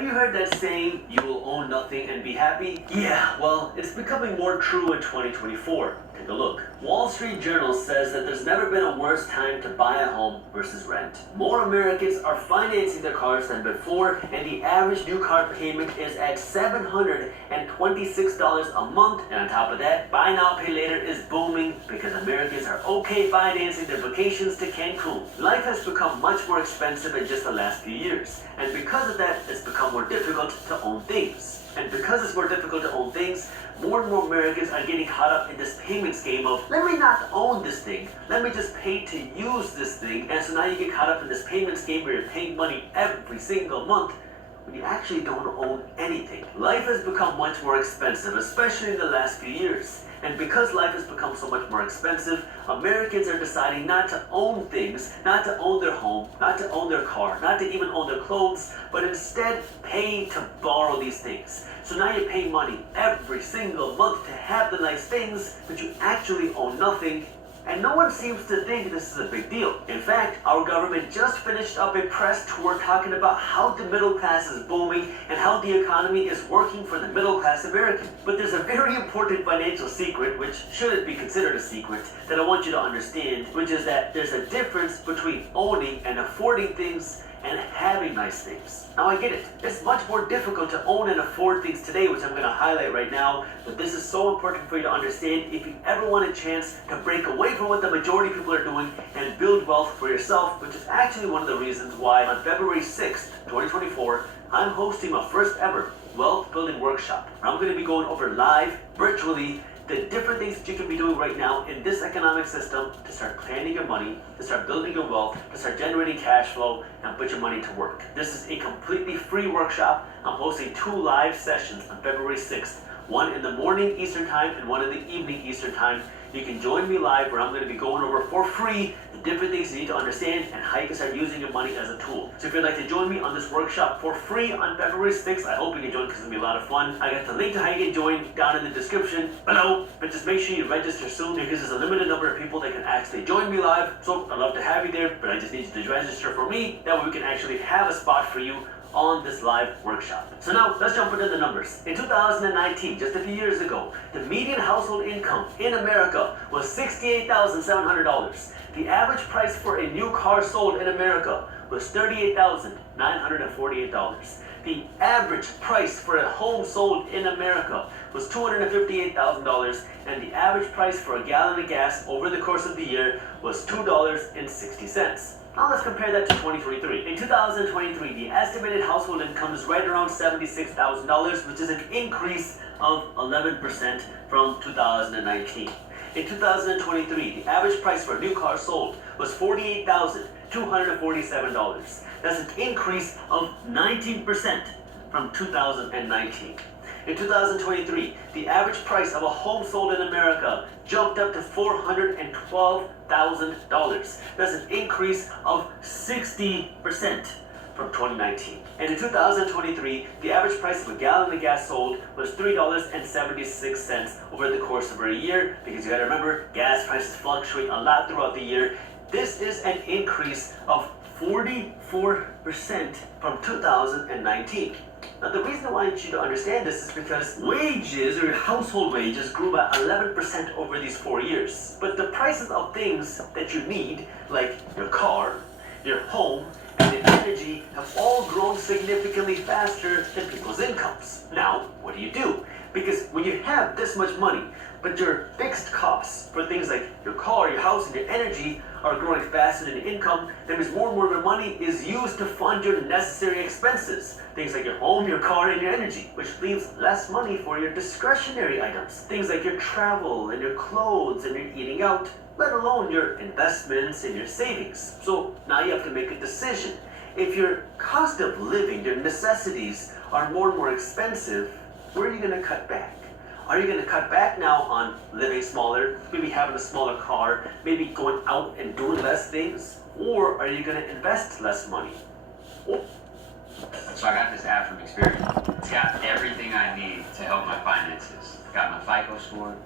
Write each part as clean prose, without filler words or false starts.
Have you heard that saying, you will own nothing and be happy? Yeah, well, it's becoming more true in 2024. Take a look. Wall Street Journal says that there's never been a worse time to buy a home versus rent. More Americans are financing their cars than before, and the average new car payment is at $726 a month. And on top of that, buy now, pay later is booming because Americans are okay financing their vacations to Cancun. Life has become much more expensive in just the last few years, and because of that, it's become more difficult to own things. And because it's more difficult to own things, more and more Americans are getting caught up in this payments game of, let me not own this thing, let me just pay to use this thing. And so now you get caught up in this payments game where you're paying money every single month when you actually don't own anything. Life has become much more expensive, especially in the last few years. And because life has become so much more expensive, Americans are deciding not to own things, not to own their home, not to own their car, not to even own their clothes, but instead pay to borrow these things. So now you're paying money every single month to have the nice things, but you actually own nothing. And no one seems to think this is a big deal. In fact, our government just finished up a press tour talking about how the middle class is booming and how the economy is working for the middle class American. But there's a very important financial secret, which shouldn't be considered a secret, that I want you to understand, which is that there's a difference between owning and affording things and having nice things. Now I get it. It's much more difficult to own and afford things today, which I'm going to highlight right now, but this is so important for you to understand if you ever want a chance to break away from what the majority of people are doing and build wealth for yourself, which is actually one of the reasons why on February 6th, 2024, I'm hosting my first ever wealth building workshop. I'm going to be going over live, virtually, the different things that you can be doing right now in this economic system to start planning your money, to start building your wealth, to start generating cash flow, and put your money to work. This is a completely free workshop. I'm hosting 2 live sessions on February 6th, one in the morning Eastern Time and one in the evening Eastern Time. You can join me live where I'm going to be going over for free the different things you need to understand and how you can start using your money as a tool. So if you'd like to join me on this workshop for free on February 6th, I hope you can join because it's going to be a lot of fun. I got the link to how you can join down in the description below, but just make sure you register soon because there's a limited number of people that can actually join me live. So I'd love to have you there, but I just need you to register for me. That way we can actually have a spot for you on this live workshop. So now let's jump into the numbers. In 2019, just a few years ago, the median household income in America was $68,700. The average price for a new car sold in America was $38,948. The average price for a home sold in America was $258,000, and the average price for a gallon of gas over the course of the year was $2.60. Now let's compare that to 2023. In 2023, the estimated household income is right around $76,000, which is an increase of 11% from 2019. In 2023, the average price for a new car sold was $48,247. That's an increase of 19% from 2019. In 2023, the average price of a home sold in America jumped up to $412,000. That's an increase of 60% from 2019. And in 2023, the average price of a gallon of gas sold was $3.76 over the course of a year, because you gotta remember, gas prices fluctuate a lot throughout the year. This is an increase of 44% from 2019. Now, the reason I want you to understand this is because wages, or household wages, grew by 11% over these 4 years. But the prices of things that you need, like your car, your home, and the energy, have all grown significantly faster than people's incomes. Now, what do? Because when you have this much money, but your fixed costs for things like your car, your house, and your energy are growing faster than your income, that means more and more of your money is used to fund your necessary expenses. Things like your home, your car, and your energy, which leaves less money for your discretionary items. Things like your travel, and your clothes, and your eating out, let alone your investments and your savings. So now you have to make a decision. If your cost of living, your necessities, are more and more expensive, where are you going to cut back? Are you going to cut back now on living smaller, maybe having a smaller car, maybe going out and doing less things? Or are you going to invest less money? So I got this app from Experience. It's got everything I need to help my finances. Got my FICO score.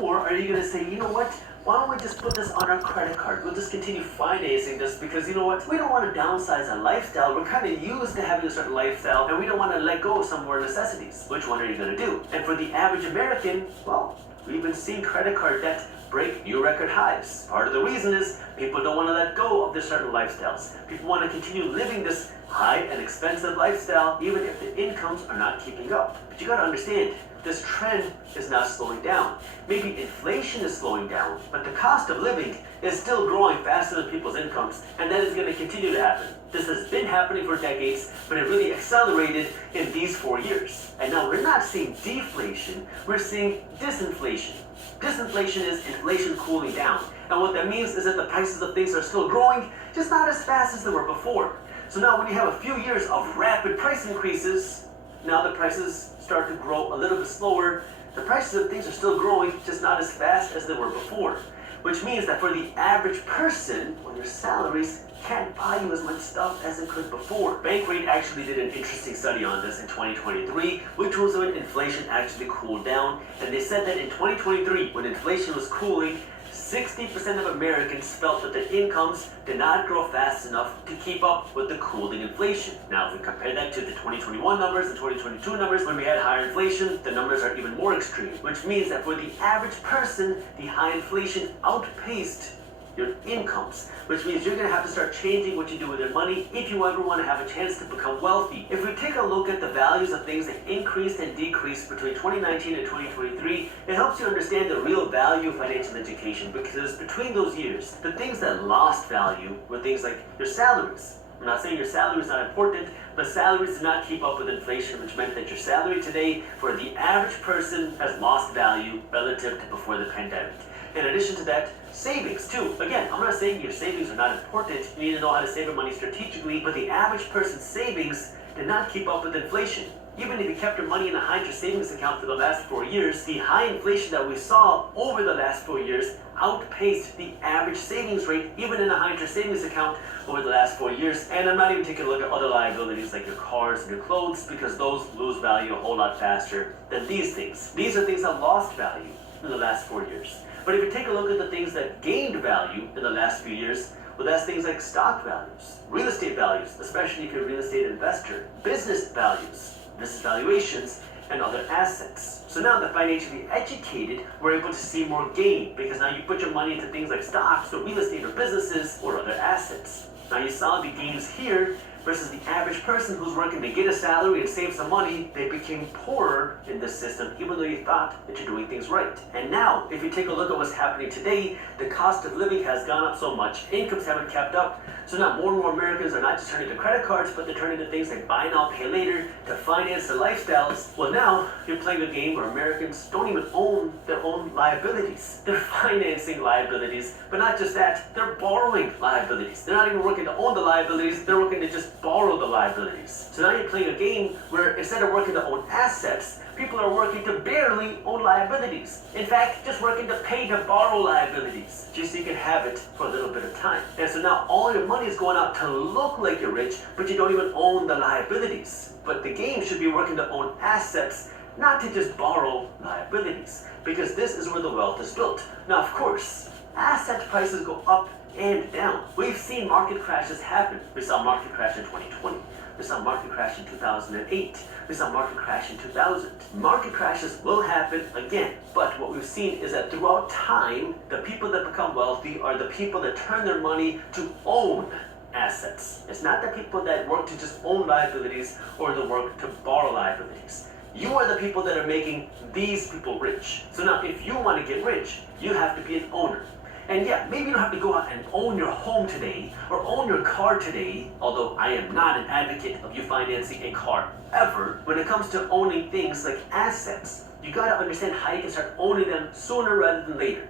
Or are you going to say, you know what? why don't we just put this on our credit card? We'll just continue financing this because you know what? We don't want to downsize our lifestyle. We're kind of used to having a certain lifestyle and we don't want to let go of some of our necessities. Which one are you going to do? And for the average American, well, we've been seeing credit card debt break new record highs. Part of the reason is people don't want to let go of their certain lifestyles. People want to continue living this high and expensive lifestyle even if the incomes are not keeping up. But you got to understand, this trend is not slowing down. Maybe inflation is slowing down, but the cost of living is still growing faster than people's incomes, and that is going to continue to happen. This has been happening for decades, but it really accelerated in these 4 years. And now we're not seeing deflation, we're seeing disinflation. Disinflation is inflation cooling down, and what that means is that the prices of things are still growing, just not as fast as they were before. So now when you have a few years of rapid price increases, now the prices start to grow a little bit slower. The prices of things are still growing, just not as fast as they were before. Which means that for the average person, well, their salaries can't buy you as much stuff as it could before. Bankrate actually did an interesting study on this in 2023, which was when inflation actually cooled down. And they said that in 2023, when inflation was cooling, 60% of Americans felt that their incomes did not grow fast enough to keep up with the cooling inflation. Now, if we compare that to the 2021 numbers and 2022 numbers, when we had higher inflation, the numbers are even more extreme, which means that for the average person, the high inflation outpaced your incomes, which means you're going to have to start changing what you do with your money if you ever want to have a chance to become wealthy. If we take a look at the values of things that increased and decreased between 2019 and 2023, it helps you understand the real value of financial education, because between those years, the things that lost value were things like your salaries. I'm not saying your salary is not important, but salaries did not keep up with inflation, which meant that your salary today for the average person has lost value relative to before the pandemic. In addition to that, savings too. Again, I'm not saying your savings are not important. You need to know how to save your money strategically, but the average person's savings did not keep up with inflation. Even if you kept your money in a high interest savings account for the last 4 years, the high inflation that we saw over the last 4 years outpaced the average savings rate, even in a high interest savings account over the last 4 years. And I'm not even taking a look at other liabilities like your cars and your clothes, because those lose value a whole lot faster than these things. These are things that lost value in the last 4 years. But if you take a look at the things that gained value in the last few years, well, that's things like stock values, real estate values, especially if you're a real estate investor, business values, business valuations, and other assets. So now the financially educated were able to see more gain, because now you put your money into things like stocks or real estate or businesses or other assets. Now you saw the gains here versus the average person who's working to get a salary and save some money. They became poorer in this system, even though you thought that you're doing things right. And now, if you take a look at what's happening today, the cost of living has gone up so much, incomes haven't kept up, so now more and more Americans are not just turning to credit cards, but they're turning to things like buy now, pay later to finance their lifestyles. Well, now you're playing a game where Americans don't even own their own liabilities. They're financing liabilities, but not just that, they're borrowing liabilities. They're not even working to own the liabilities, they're working to just borrow the liabilities. So now you're playing a game where instead of working to own assets, people are working to barely own liabilities. In fact, just working to pay to borrow liabilities, just so you can have it for a little bit of time. And so now all your money is going out to look like you're rich, but you don't even own the liabilities. But the game should be working to own assets, not to just borrow liabilities, because this is where the wealth is built. Now, of course, asset prices go up and down. We've seen market crashes happen. We saw a market crash in 2020. We saw a market crash in 2008. We saw a market crash in 2000. Market crashes will happen again. But what we've seen is that throughout time, the people that become wealthy are the people that turn their money to own assets. It's not the people that work to just own liabilities or the work to borrow liabilities. You are the people that are making these people rich. So now if you want to get rich, you have to be an owner. And yeah, maybe you don't have to go out and own your home today or own your car today, although I am not an advocate of you financing a car ever. When it comes to owning things like assets, you gotta understand how you can start owning them sooner rather than later.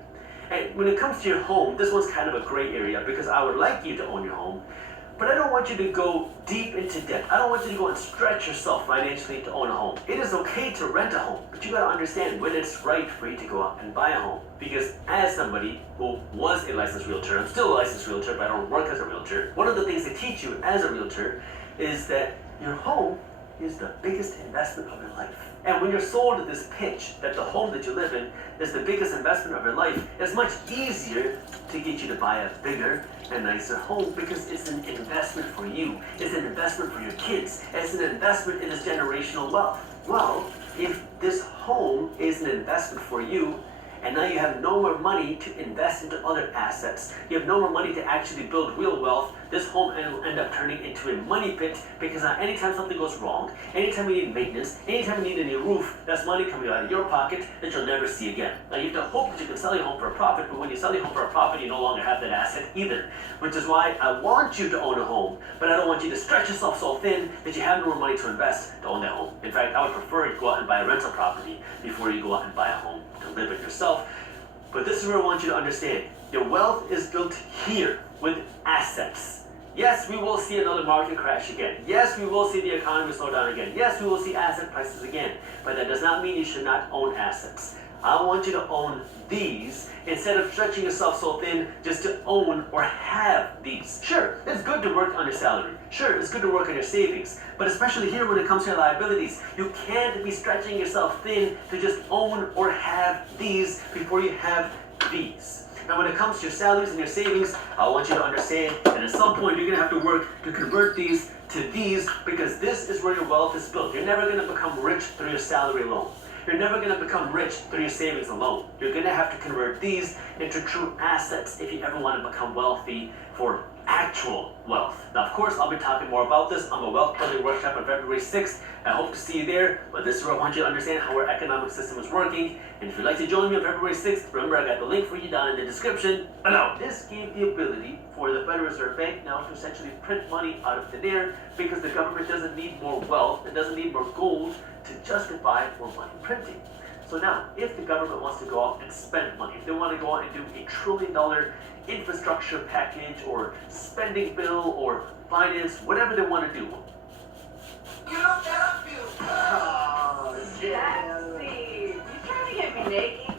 And when it comes to your home, this one's kind of a gray area, because I would like you to own your home, but I don't want you to go deep into debt. I don't want you to go and stretch yourself financially to own a home. It is okay to rent a home, but you gotta understand when it's right for you to go out and buy a home. Because as somebody who was a licensed realtor, I'm still a licensed realtor, but I don't work as a realtor, one of the things they teach you as a realtor is that your home is the biggest investment of your life. And when you're sold this pitch that the home that you live in is the biggest investment of your life, it's much easier to get you to buy a bigger and nicer home because it's an investment for you. It's an investment for your kids. It's an investment in this generational wealth. Well, if this home is an investment for you, and now you have no more money to invest into other assets, you have no more money to actually build real wealth, this home will end up turning into a money pit because now anytime something goes wrong, anytime you need maintenance, anytime you need a new roof, that's money coming out of your pocket that you'll never see again. Now you have to hope that you can sell your home for a profit, but when you sell your home for a profit, you no longer have that asset either. Which is why I want you to own a home, but I don't want you to stretch yourself so thin that you have no more money to invest to own that home. In fact, I would prefer you go out and buy a rental property before you go out and buy a home to live in yourself. But this is where I want you to understand. Your wealth is built here with assets. Yes, we will see another market crash again. Yes, we will see the economy slow down again. Yes, we will see asset prices again. But that does not mean you should not own assets. I want you to own these instead of stretching yourself so thin just to own or have these. Sure, it's good to work on your salary. Sure, it's good to work on your savings. But especially here when it comes to your liabilities, you can't be stretching yourself thin to just own or have these before you have these. Now when it comes to your salaries and your savings, I want you to understand that at some point you're going to have to work to convert these to these because this is where your wealth is built. You're never going to become rich through your salary alone. You're never going to become rich through your savings alone. You're going to have to convert these into true assets if you ever want to become wealthy for actual wealth. Now, of course, I'll be talking more about this on the Wealth Building Workshop on February 6th. I hope to see you there, but this is where I want you to understand how our economic system is working. And if you'd like to join me on February 6th, remember I got the link for you down in the description below. This gave the ability for the Federal Reserve Bank now to essentially print money out of thin air because the government doesn't need more wealth, it doesn't need more gold to justify more money printing. So now, if the government wants to go out and spend money, if they want to go out and do $1 trillion infrastructure package or spending bill or finance, whatever they want to do. You know that feels Oh, Sassy. You trying to get me naked?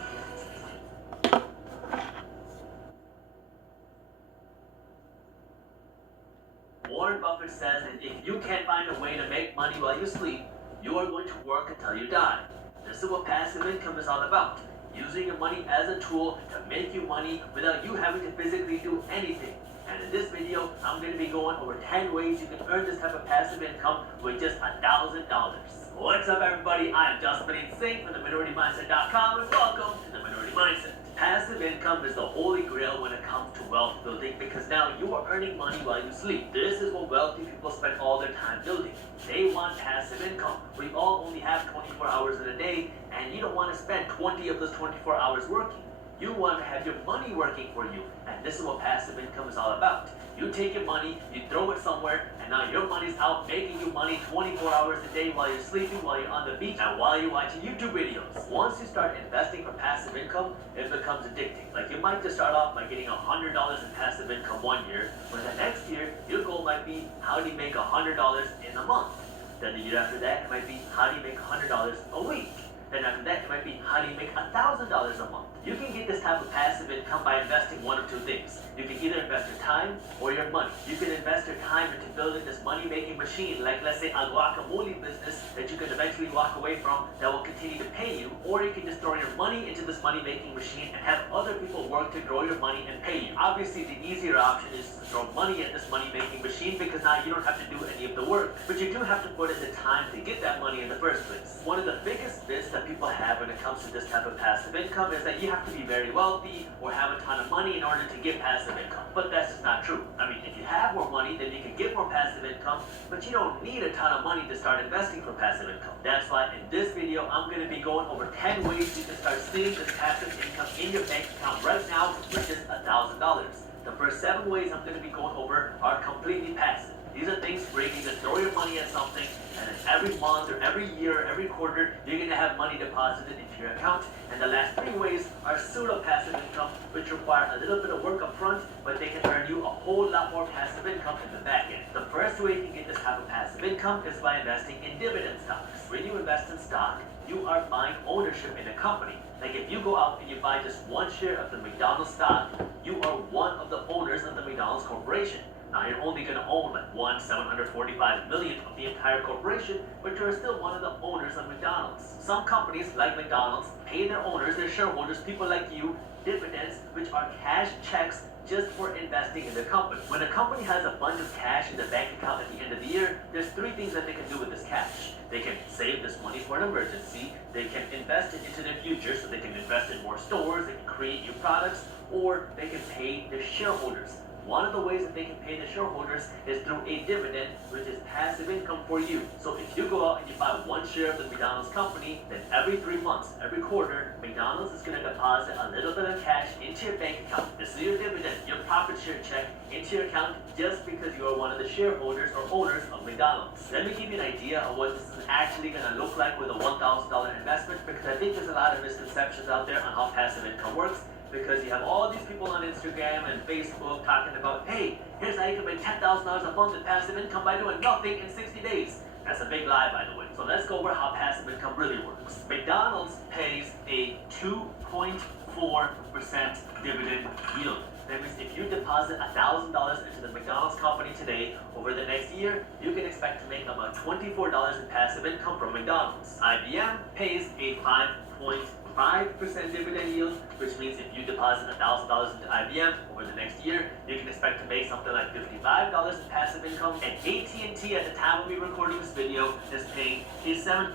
Warren Buffett says that if you can't find a way to make money while you sleep, you are going to work until you die. This is what passive income is all about. Using your money as a tool to make you money without you having to physically do anything. And in this video, I'm going to be going over 10 ways you can earn this type of passive income with just $1,000. What's up, everybody? I'm Justin Singh from theminorityMindset.com and welcome to The Minority Mindset. Passive income is the holy grail when it comes to wealth building because now you are earning money while you sleep. This is what wealthy people spend all their time building. They want passive income. We all only have 24 hours in a day, and you don't want to spend 20 of those 24 hours working. You want to have your money working for you, and this is what passive income is all about. You take your money, you throw it somewhere, and now your money's out making you money 24 hours a day while you're sleeping, while you're on the beach, and while you're watching YouTube videos. Once you start investing for passive income, it becomes addicting. Like you might just start off by getting $100 in passive income one year, but the next year, your goal might be how do you make $100 in a month? Then the year after that, it might be how do you make $100 a week? Then after that, it might be how do you make $1,000 a month? You can get this type of passive income by investing one of two things. You can either invest your time or your money. You can invest your time into building this money-making machine, like let's say a guacamole business that you can eventually walk away from that will continue to pay you, or you can just throw your money into this money-making machine and have other people work to grow your money and pay you. Obviously, the easier option is to throw money at this money-making machine because now you don't have to do any of the work, but you do have to put in the time to get that money in the first place. One of the biggest myths that people have when it comes to this type of passive income is that you have to be very wealthy or have a ton of money in order to get passive income. But that's just not true. I mean, if you have more money, then you can get more passive income, but you don't need a ton of money to start investing for passive income. That's why in this video, I'm going to be going over 10 ways you can start seeing this passive income in your bank account right now with just $1,000. The first 7 ways I'm going to be going over are completely passive. These are things where you can just throw your money at something, and then every month or every year or every quarter, you're going to have money deposited into your account. And the last 3 ways are pseudo-passive income, which require a little bit of work up front, but they can earn you a whole lot more passive income in the back end. The first way you can get this type of passive income is by investing in dividend stocks. When you invest in stock, you are buying ownership in a company. Like if you go out and you buy just 1 share of the McDonald's stock, you are one of the owners of the McDonald's Corporation. Now you're only going to own like 745 million of the entire corporation, but you're still one of the owners of McDonald's. Some companies like McDonald's pay their owners, their shareholders, people like you, dividends, which are cash checks just for investing in the company. When a company has a bunch of cash in the bank account at the end of the year, there's three things that they can do with this cash. They can save this money for an emergency, they can invest it into their future, so they can invest in more stores, they can create new products, or they can pay their shareholders. One of the ways that they can pay the shareholders is through a dividend, which is passive income for you. So if you go out and you buy one share of the McDonald's company, then every 3 months, every quarter, McDonald's is going to deposit a little bit of cash into your bank account. This is your dividend, your profit share check into your account just because you are one of the shareholders or owners of McDonald's. Let me give you an idea of what this is actually going to look like with a $1,000 investment, because I think there's a lot of misconceptions out there on how passive income works. Because you have all these people on Instagram and Facebook talking about, hey, here's how you can make $10,000 a month in passive income by doing nothing in 60 days. That's a big lie, by the way. So let's go over how passive income really works. McDonald's pays a 2.4% dividend yield. That means if you deposit $1,000 into the McDonald's company today, over the next year, you can expect to make about $24 in passive income from McDonald's. IBM pays a 5.5% dividend yield, which means if you deposit $1,000 into IBM over the next year, you can expect to make something like $55 in passive income. And AT&T, at the time of me recording this video, is paying a 7%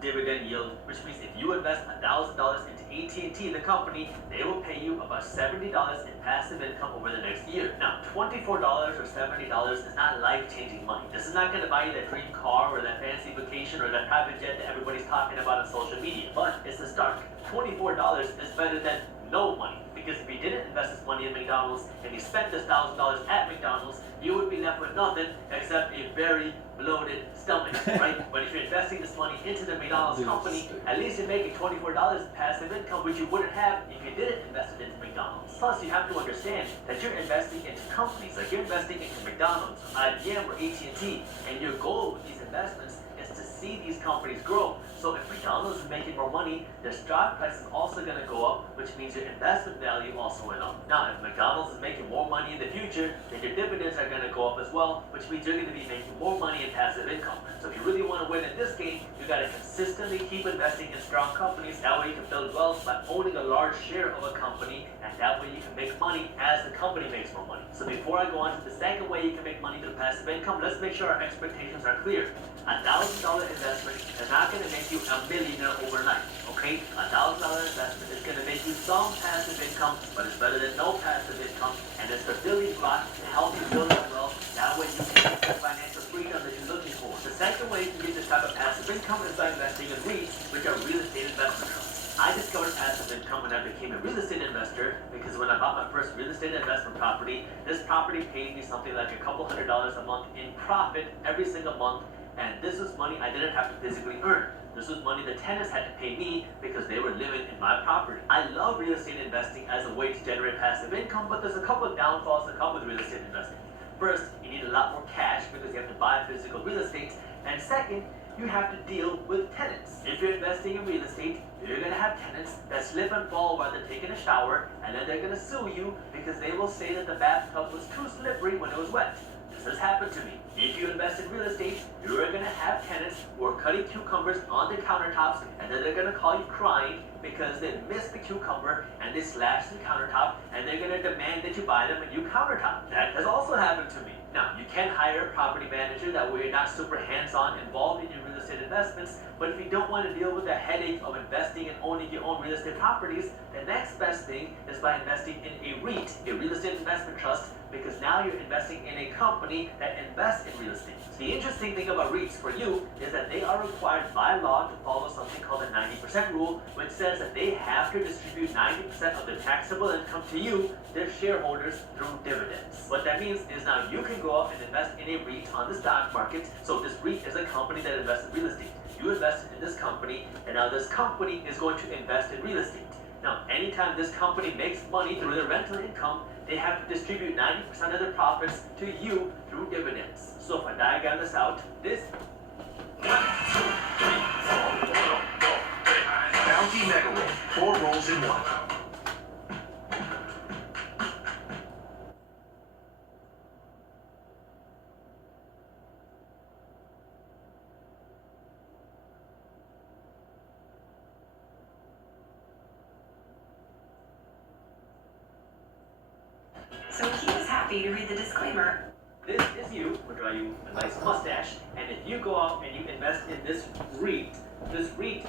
dividend yield, which means if you invest $1,000 into AT&T, the company, they will pay you about $70 in passive income over the next year. Now, $24 or $70 is not life-changing money. This is not going to buy you that dream car or that fancy vacation or that private jet that everybody's talking about on social media, but it's a start. $24 is better than no money, because if you didn't invest this money in McDonald's and you spent this $1,000 at McDonald's, you would be left with nothing except a very bloated stomach, right? But if you're investing this money into the McDonald's company, at least you're making $24 in passive income, which you wouldn't have if you didn't invest it into McDonald's. Plus, you have to understand that you're investing into companies, like you're investing into McDonald's, IBM, or AT&T, and your goal with these investments is to see these companies grow. So if McDonald's is making more money, their stock price is also going to go up, which means your investment value also went up. Now, if McDonald's is making more money in the future, then your dividends are going to go up as well, which means you're going to be making more money in passive income. So if you really want to win in this game, you got to consistently keep investing in strong companies. That way you can build wealth by owning a large share of a company, and that way you can make money as the company makes more money. So before I go on to the second way you can make money through passive income, let's make sure our expectations are clear. $1,000 investment is not going to make you a millionaire overnight, okay? $1,000 investment is going to make you some passive income, but it's better than no passive income, and it's the building block to help you build up wealth. That way you can get the financial freedom that you're looking for. The second way you can get this type of passive income is by investing in REITs, which are real estate investment trusts. I discovered passive income when I became a real estate investor, because when I bought my first real estate investment property, this property paid me something like a couple $100 a month in profit every single month. And this was money I didn't have to physically earn. This was money the tenants had to pay me because they were living in my property. I love real estate investing as a way to generate passive income, but there's a couple of downfalls that come with real estate investing. First, you need a lot more cash because you have to buy physical real estate. And second, you have to deal with tenants. If you're investing in real estate, you're going to have tenants that slip and fall while they're taking a shower, and then they're going to sue you because they will say that the bathtub was too slippery when it was wet. This has happened to me. If you invest in real estate, you are going to have tenants who are cutting cucumbers on the countertops, and then they're going to call you crying because they missed the cucumber and they slashed the countertop, and they're going to demand that you buy them a new countertop. That has also happened to me. Now, you can hire a property manager, that way you're not super hands-on involved in your real estate investments, but if you don't want to deal with the headache of investing and owning your own real estate properties, the next best thing is by investing in a REIT, a real estate investment trust, because now you're investing in a company that invests in real estate. The interesting thing about REITs for you is that they are required by law to follow something called the 90% rule, which says that they have to distribute 90% of their taxable income to you, their shareholders, through dividends. What that means is now you can go out and invest in a REIT on the stock market. So this REIT is a company that invests in real estate. You invested in this company, and now this company is going to invest in real estate. Now, anytime this company makes money through their rental income, they have to distribute 90% of their profits to you through dividends. So if I diagram this out, this Bounty Mega Roll, 4 rolls in 1. after you read the disclaimer. This is you, or draw you a nice mustache, and if you go out and you invest in this REIT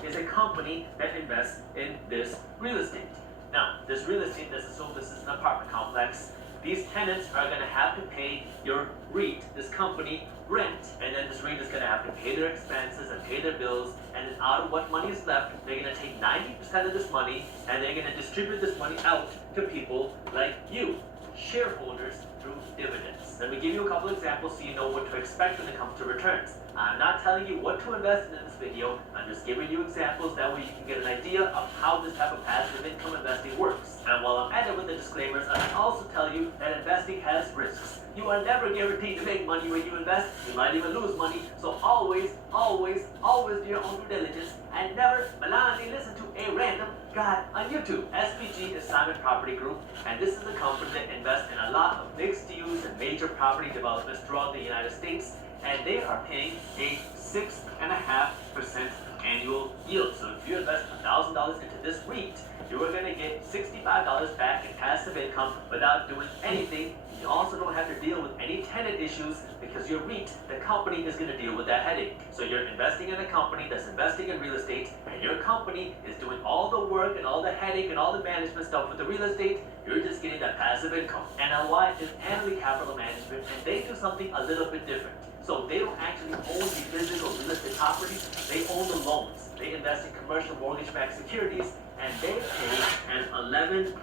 is a company that invests in this real estate. Now, this real estate, let's assume this is an apartment complex. These tenants are going to have to pay your REIT, this company, rent, and then this REIT is going to have to pay their expenses and pay their bills, and then out of what money is left, they're going to take 90% of this money, and they're going to distribute this money out to people like you, shareholders, through dividends. Let me give you a couple examples so you know what to expect when it comes to returns. I'm not telling you what to invest in this video, I'm just giving you examples, that way you can get an idea of how this type of passive income investing works. And while I'm at it with the disclaimers, I can also tell you that investing has risks. You are never guaranteed to make money when you invest. You might even lose money. So always do your own due diligence and never blindly listen to a random guy on YouTube. SPG is Simon Property Group, and this is a company that invests in a lot of mixed use and major property developments throughout the United States, and they are paying a 6.5% annual yield. So if you invest $1,000 into this REIT, you are going to get $65 back in passive income without doing anything. You also don't have to deal with any tenant issues because your REIT, the company, is going to deal with that headache. So you're investing in a company that's investing in real estate, and your company is doing all the work and all the headache and all the management stuff with the real estate. You're just getting that passive income. NLY is Annaly Capital Management, and they do something a little bit different. So they don't actually own the physical real estate properties, they own the loans. They invest in commercial mortgage-backed securities, and they pay an 11.5%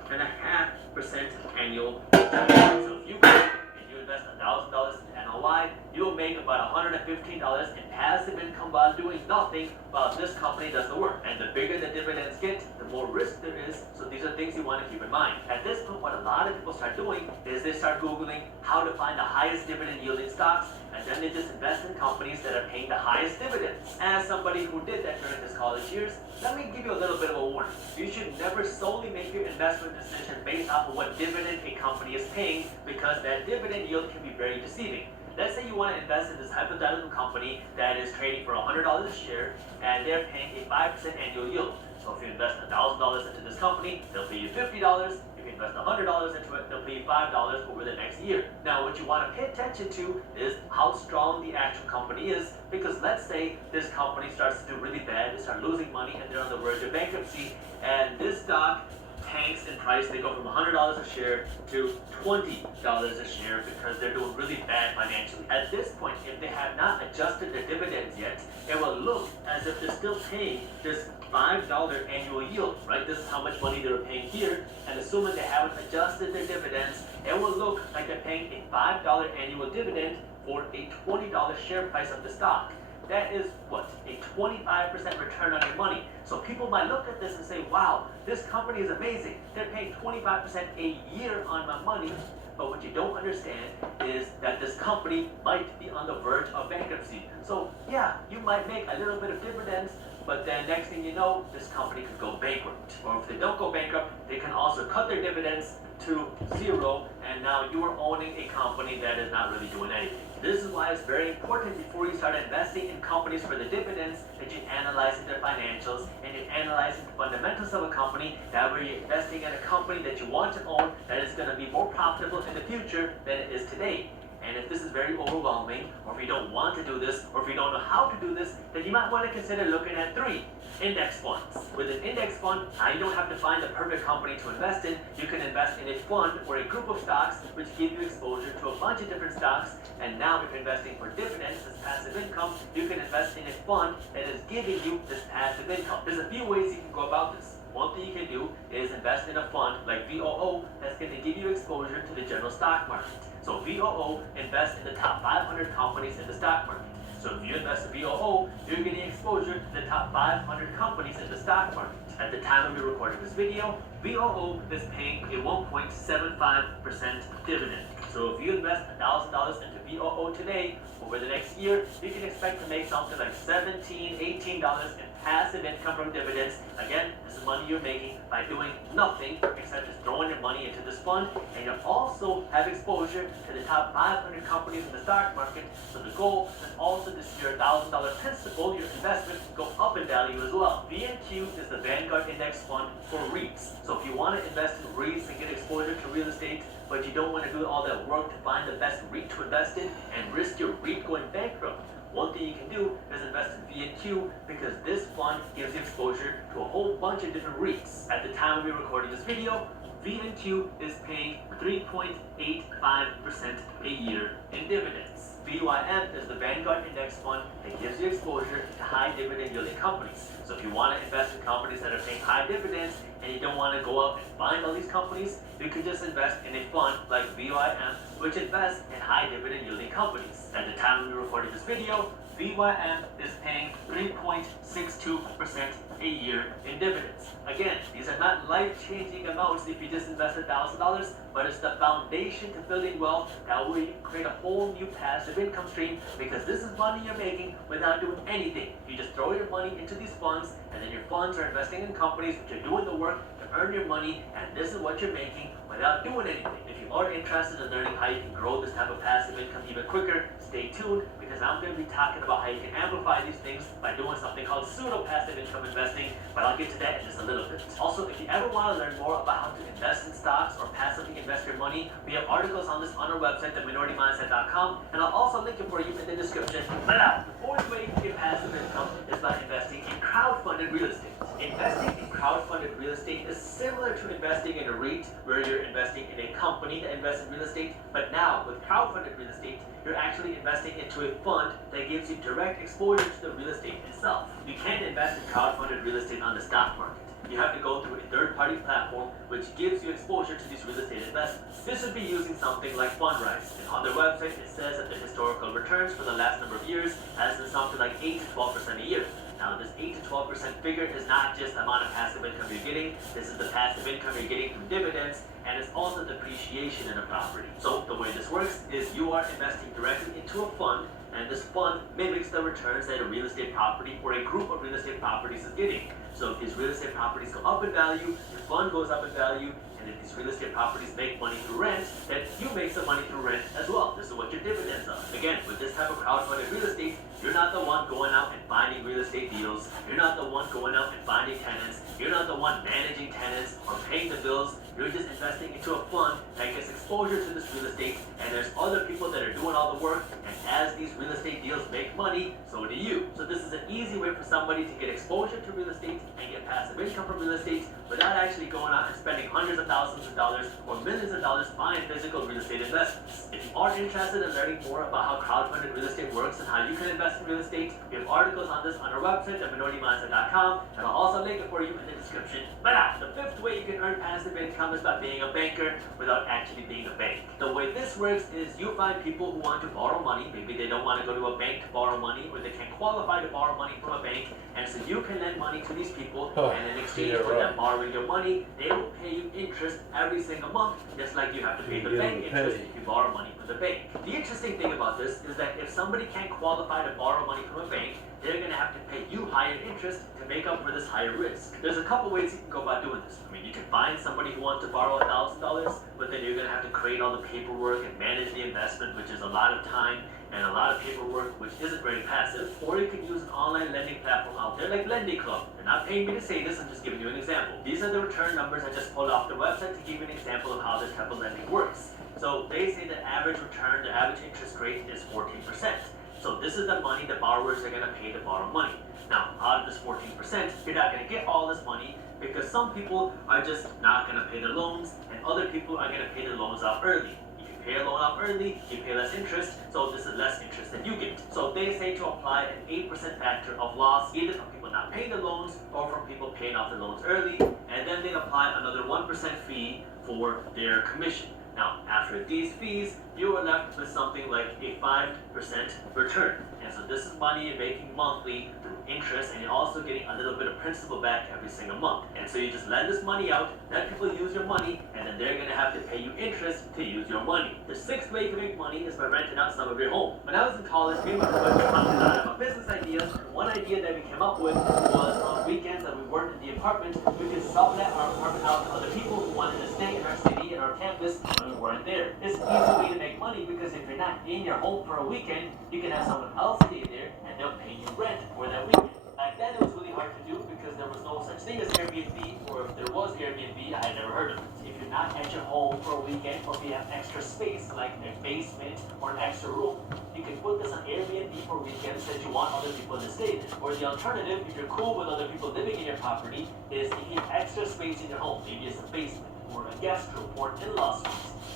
annual return. So if you go and you invest $1,000 in NLY, you'll make about $115 in passive income while doing nothing while this company does the work. And the bigger the dividends get, the more risk there is. So these are things you want to keep in mind. At this point, what a lot of people start doing is they start Googling how to find the highest dividend yielding stocks, and then they just invest in companies that are paying the highest dividends. As somebody who did that during his college years, let me give you a little bit of a warning. You should never solely make your investment decision based off of what dividend a company is paying, because that dividend yield can be very deceiving. Let's say you want to invest in this hypothetical company that is trading for $100 a share, and they're paying a 5% annual yield. So if you invest $1,000 into this company, they'll pay you $50. If you invest $100 into it, they'll pay you $5 over the next year. Now, what you want to pay attention to is how strong the actual company is, because let's say this company starts to do really bad, they start losing money, and they're on the verge of bankruptcy, and this stock tanks in price. They go from $100 a share to $20 a share because they're doing really bad financially. At this point, if they have not adjusted their dividends yet, it will look as if they're still paying this $5 annual yield, right? This is how much money they're paying here, and assuming they haven't adjusted their dividends, it will look like they're paying a $5 annual dividend for a $20 share price of the stock. That is what? A 25% return on your money. So people might look at this and say, wow, this company is amazing. They're paying 25% a year on my money. But what you don't understand is that this company might be on the verge of bankruptcy. So yeah, you might make a little bit of dividends, but then next thing you know, this company could go bankrupt. Or if they don't go bankrupt, they can also cut their dividends to zero, and now you are owning a company that is not really doing anything. This is why it's very important before you start investing in companies for the dividends that you analyze their financials and you analyze the fundamentals of a company. That way you're investing in a company that you want to own that is going to be more profitable in the future than it is today. And if this is very overwhelming, or if you don't want to do this, or if you don't know how to do this, then you might want to consider looking at 3 index funds. With an index fund, you don't have to find the perfect company to invest in. You can invest in a fund or a group of stocks which give you exposure to a bunch of different stocks. And now if you're investing for dividends, this passive income, you can invest in a fund that is giving you this passive income. There's a few ways you can go about this. One thing you can do is invest in a fund like VOO that's going to give you exposure to the general stock market. So VOO invests in the top 500 companies in the stock market. So if you invest in VOO, you're getting exposure to the top 500 companies in the stock market. At the time of me recording this video, VOO is paying a 1.75% dividend. So if you invest $1,000 into VOO today, over the next year, you can expect to make something like $17, $18 in passive income from dividends. Again, this is money you're making by doing nothing except just throwing your money into this fund, and you also have exposure to the top 500 companies in the stock market. So the goal is also this your $1,000 principal, your investment, go up in value as well. VNQ is the Vanguard Index Fund for REITs. So if you want to invest in REITs and get exposure to real estate, but you don't want to do all that work to find the best REIT to invest in and risk your REIT going bankrupt, one thing you can do is invest in V&Q because this fund gives you exposure to a whole bunch of different REITs. At the time of me recording this video, V&Q is paying 3.85% a year in dividends. VYM is the Vanguard Index Fund that gives you exposure to high dividend yielding companies. So if you want to invest in companies that are paying high dividends and you don't want to go out and find all these companies, you can just invest in a fund like VYM, which invests in high dividend yielding companies. At the time we recorded this video, VYM is paying 3.62% a year in dividends. Again, these are not life-changing amounts if you just invest $1,000, but it's the foundation to building wealth that will create a whole new passive income stream because this is money you're making without doing anything. You just throw your money into these funds and then your funds are investing in companies which are doing the work to earn your money, and this is what you're making without doing anything. If you are interested in learning how you can grow this type of passive income even quicker, stay tuned because I'm going to be talking about how you can amplify these things by doing something called pseudo-passive income investing, but I'll get to that in just a little bit. Also, if you ever want to learn more about how to invest in stocks or passively invest your money, we have articles on this on our website, theminority-mindset.com, and I'll also link it for you in the description. But now, the fourth way to get passive income is by investing in crowdfunded real estate. Investing in crowdfunded real estate is similar to investing in a REIT, where you're investing in a company that invests in real estate, but now with crowdfunded real estate, you're actually investing into a fund that gives you direct exposure to the real estate itself. You can't invest in crowdfunded real estate on the stock market. You have to go through a third-party platform which gives you exposure to these real estate investments. This would be using something like Fundrise, and on their website it says that the historical returns for the last number of years has been something like 8 to 12% a year. Now, this 8 to 12% figure is not just the amount of passive income you're getting. This is the passive income you're getting through dividends, and it's also depreciation in a property. So the way this works is you are investing directly into a fund, and this fund mimics the returns that a real estate property or a group of real estate properties is getting. So if these real estate properties go up in value, your fund goes up in value, and if these real estate properties make money through rent, then you make some money through rent as well. This is what your dividends are. Again, with this type of crowdfunded real estate, you're not the one going out and finding real estate deals. You're not the one going out and finding tenants. You're not the one managing tenants or paying the bills. You're just investing into a fund that gets exposure to this real estate, and there's other people that are doing all the work, and as these real estate deals make money, so do you. So this is an easy way for somebody to get exposure to real estate and get passive income from real estate without actually going out and spending hundreds of thousands of dollars or millions of dollars buying physical real estate investments. If you are interested in learning more about how crowdfunded real estate works and how you can invest in real estate, we have articles on this on our website, theminority-mindset.com, and I'll also link it for you in the description. But now, the fifth way you can earn passive income is by being a banker without actually being a bank. The way this works is you find people who want to borrow money. Maybe they don't want to go to a bank to borrow money, or they can't qualify to borrow money from a bank, and so you can lend money to these people, and in exchange for them borrowing your money, they will pay you interest every single month, just like you have to pay the bank interest if you borrow money from the bank. The interesting thing about this is that if somebody can't qualify to borrow money from a bank, they're going to have to pay you higher interest to make up for this higher risk. There's a couple ways you can go about doing this. I mean, you can find somebody who wants to borrow $1,000, but then you're going to have to create all the paperwork and manage the investment, which is a lot of time and a lot of paperwork, which isn't very passive. Or you can use an online lending platform out there like Lending Club. They're not paying me to say this, I'm just giving you an example. These are the return numbers I just pulled off the website to give you an example of how this type of lending works. So they say the average return, the average interest rate is 14%. So this is the money the borrowers are going to pay to borrow money. Now, out of this 14%, you're not going to get all this money because some people are just not going to pay their loans, and other people are going to pay their loans off early. If you pay a loan off early, you pay less interest, so this is less interest than you get. So they say to apply an 8% factor of loss, either from people not paying the loans or from people paying off the loans early, and then they apply another 1% fee for their commission. Now, after these fees, you are left with something like a 5% return. And so this is money you're making monthly through interest, and you're also getting a little bit of principal back every single month. And so you just lend this money out, let people use your money, and then they're going to have to pay you interest to use your money. The sixth way to make money is by renting out some of your home. When I was in college, me and my friends were talking about business ideas. One idea that we came up with was on weekends that we worked in the apartment, we could sublet our apartment out to other people who wanted to stay in our city and our campus when we weren't there. It's an easy way to make money because if you're not in your home for a weekend, you can have someone else stay there and they'll pay you rent for that weekend. Back then it was really hard to do because there was no such thing as Airbnb, or if there was Airbnb, I had never heard of it. If you're not at your home for a weekend, or if you have extra space like a basement or an extra room, you can put this on Airbnb for weekends that you want other people to stay there. Or the alternative, if you're cool with other people living in your property, is if you have extra space in your home, maybe it's a basement or a guest room or an in-law suite.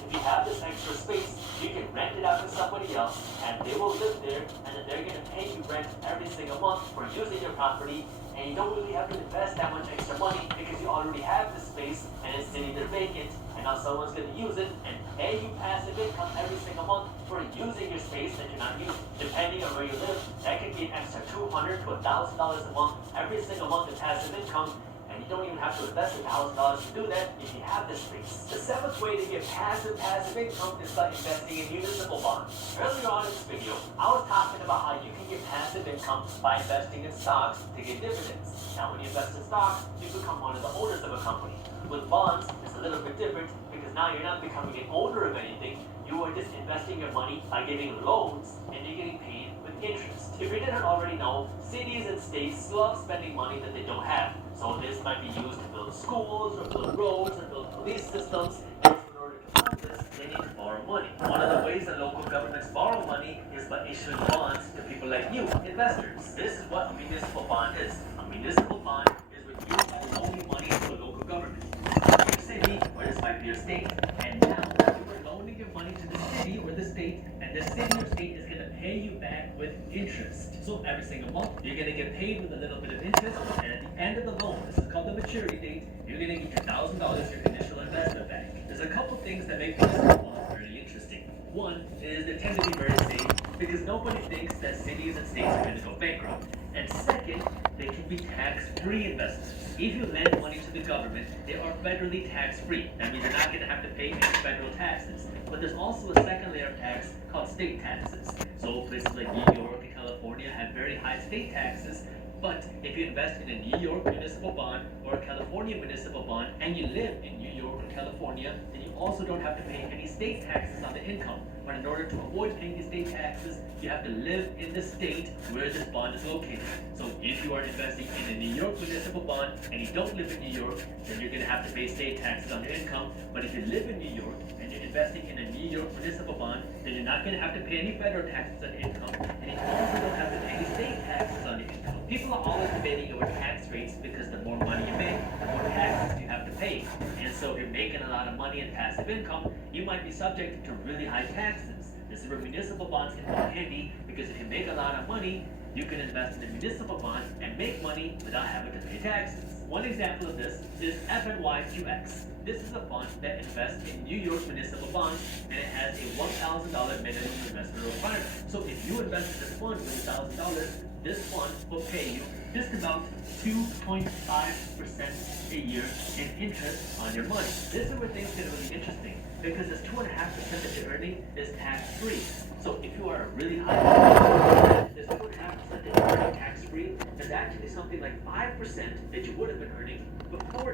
If you have this extra space, you can rent it out to somebody else, and they will live there, and then they're going to pay you rent every single month for using your property, and you don't really have to invest that much extra money because you already have the space and it's sitting there vacant, and now someone's going to use it and pay you passive income every single month for using your space that you're not using. Depending on where you live, that could be an extra $200 to $1,000 a month every single month in passive income. And you don't even have to invest $1,000 to do that if you have this space. The seventh way to get passive income is by investing in municipal bonds. Earlier on in this video, I was talking about how you can get passive income by investing in stocks to get dividends. Now, when you invest in stocks, you become one of the owners of a company. With bonds, it's a little bit different because now you're not becoming an owner of anything. You are just investing your money by giving loans, and you're getting paid with interest. If you didn't already know, cities and states love spending money that they don't have. So this might be used to build schools, or build roads, or build police systems. And in order to fund this, they need to borrow money. One of the ways that local governments borrow money is by issuing bonds to people like you, investors. This is what a municipal bond is. A municipal bond is when you are loaning money to a local government. Your city, or this might be your state, and now you are loaning your money to the city or the state, and the city or state is going to pay you back with interest. So every single month, you're going to get paid with a little bit of interest, and at the end of the loan, this is called the maturity date, you're going to get your $1,000, your initial investment back. There's a couple things that make municipal bonds very interesting. One is they tend to be very safe because nobody thinks that cities and states are going to go bankrupt. And second, they can be tax-free investments. If you lend money to the government, they are federally tax-free. That means you're not going to have to pay any federal taxes. But there's also a second layer of tax called state taxes. So places like New York and California have very high state taxes. But if you invest in a New York municipal bond or a California municipal bond, and you live in New York or California, then you also don't have to pay any state taxes on the income. But in order to avoid paying the state taxes, you have to live in the state where this bond is located. So if you are investing in a New York municipal bond and you don't live in New York, then you're going to have to pay state taxes on your income. But if you live in New York and you're investing in a New York municipal bond, then you're not going to have to pay any federal taxes on your income, and you also don't have to pay any state taxes on your income. People are always debating over tax rates because the more money you make, the more taxes you have to pay. And so if you're making a lot of money in passive income, you might be subject to really high taxes. This is where municipal bonds can come handy, because if you make a lot of money, you can invest in a municipal bond and make money without having to pay taxes. One example of this is FNYQX. This is a fund that invests in New York municipal bonds, and it has a $1,000 minimum investment requirement. So if you invest in this fund with $1,000, this fund will pay you just about 2.5% a year in interest on your money. This is where things get really interesting, because this 2.5% that you're earning is tax-free. So if you are a really high, this 2.5% that you're earning tax-free is actually something like 5% that you would have been earning before